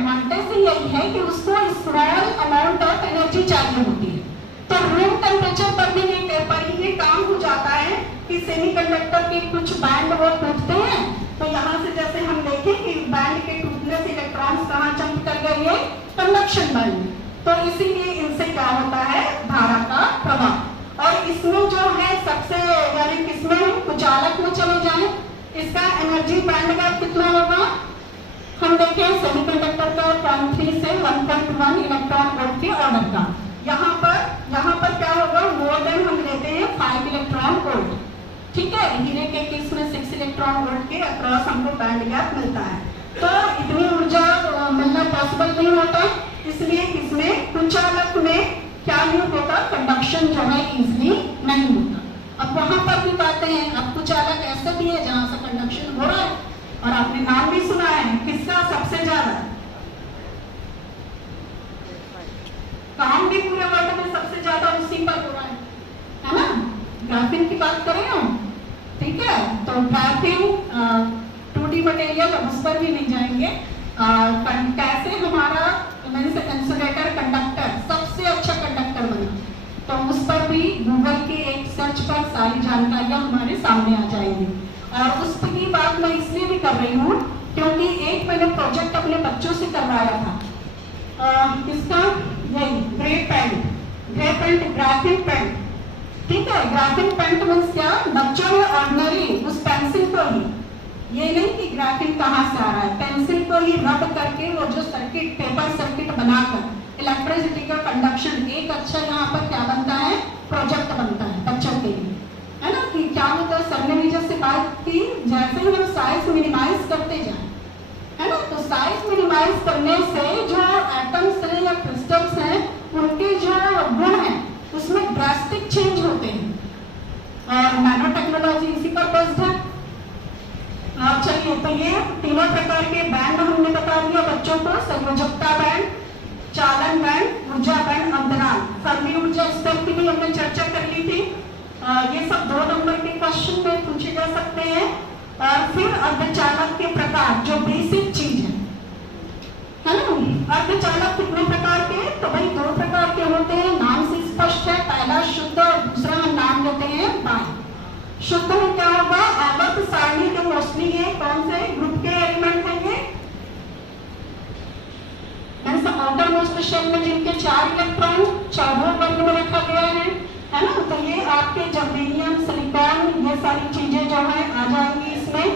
Advantage यही है कि उसको स्मॉल अमाउंट ऑफ एनर्जी चाहिए होती है, तो रूम टेम्परेचर पर भी ये काम हो जाता है कि सेमीकंडक्टर के कुछ बैंड वो टूटते हैं, तो यहाँ से जैसे हम देखें कि बैंड के टूटने से इलेक्ट्रॉन्स कहाँ जंप कर गए, ये कंडक्शन बैंड में, तो इसीलिए इनसे क्या होता है, धारा का प्रवाह। और इसमें जो है सबसे, यानी किसमें हम कुचालक में चले जाएं, इसका एनर्जी बैंड गैप कितना होगा, हम देखें सेमीकंडक्टर का 0.3 से 1.1 इलेक्ट्रॉन वोल्ट के ऑर्डर का, यहाँ पर क्या होगा, मोर देन हम लेते हैं 5 इलेक्ट्रॉन वोल्ट, ठीक है। हीरे के केस में 6 इलेक्ट्रॉन वोल्ट के अक्रॉस हमको बैंड गैप मिलता है, तो इतनी ऊर्जा मिलना पॉसिबल नहीं होता, इसलिए इसमें कुचालक में क्या नहीं होता, कंडक्शन जो है इजिली नहीं होता। अब वहां पर भी पाते हैं, अब कुचालक ऐसा भी है जहां से कंडक्शन हो रहा है, और आपने नाम भी सुना है, किसका सबसे ज्यादा काम भी पूरे वर्ल्ड में सबसे ज्यादा उसी पर हो रहा है ना, ग्राफीन की बात करें हम, ठीक है। तो ग्राफीन 2D मटेरियल, उस पर भी नहीं जाएंगे। कैसे हमारा इंसुलेटर कंडक्टर सबसे अच्छा कंडक्टर बना, तो उस पर भी गूगल के एक सर्च पर सारी जानकारियां हमारे सामने आ जाएंगी। और उस की बात मैं इसलिए भी कर रही हूँ क्योंकि एक मैंने प्रोजेक्ट अपने बच्चों से करवाया था, इसका यही ग्रे पेंट ग्राफिक पेंट, ठीक है। ग्राफिक पेंट मीन्स क्या, बच्चों ने ऑर्डिनरी उस पेंसिल को ही, ये नहीं कि ग्राफिक कहाँ से आ रहा है, पेंसिल को ही रब करके वो जो सर्किट, पेपर सर्किट बनाकर इलेक्ट्रिसिटी का कंडक्शन, एक अच्छा यहाँ पर क्या बनता है, प्रोजेक्ट बनता है बच्चों के लिए, है ना। कि क्या होता है, सर ने भी जैसे बात की, जैसे ही हम साइज मिनिमाइज करते जाए, है ना, तो साइज मिनिमाइज करने से जो एटम्स हैं या क्रिस्टल्स हैं, उनके जो गुण हैं उसमें ड्रास्टिक चेंज होते हैं, और नैनो टेक्नोलॉजी इसी पर बेस्ड है। चलिए, तो ये तीनों प्रकार के बैंड हमने बता दिया बच्चों को, संयोजकता बैंड, चालन बैंड, ऊर्जा बैंड, अंतराल। फर्मी ऊर्जा स्तर की भी हमने चर्चा कर ली थी, ये सब 2 नंबर के क्वेश्चन में पूछे जा सकते हैं। और फिर अर्धचालक के प्रकार, जो बेसिक चीज है ना। अर्धचालक कितने प्रकार के, तो भाई 2 प्रकार के होते हैं, नाम से स्पष्ट है, पहला शुद्ध और दूसरा हम नाम लेते हैं बाह्य। शुद्ध में क्या होगा, आवर्त सारणी के मोस्टली ये कौन से ग्रुप के एलिमेंट हैं, ये आउटर मोस्ट शेल में जिनके 4 इलेक्ट्रॉन चारों वर्ग में रखा गया है ना। तो ये आपके जर्मेनियम, सिलिकॉन, ये सारी चीजें जो है आ जाएंगी इसमें।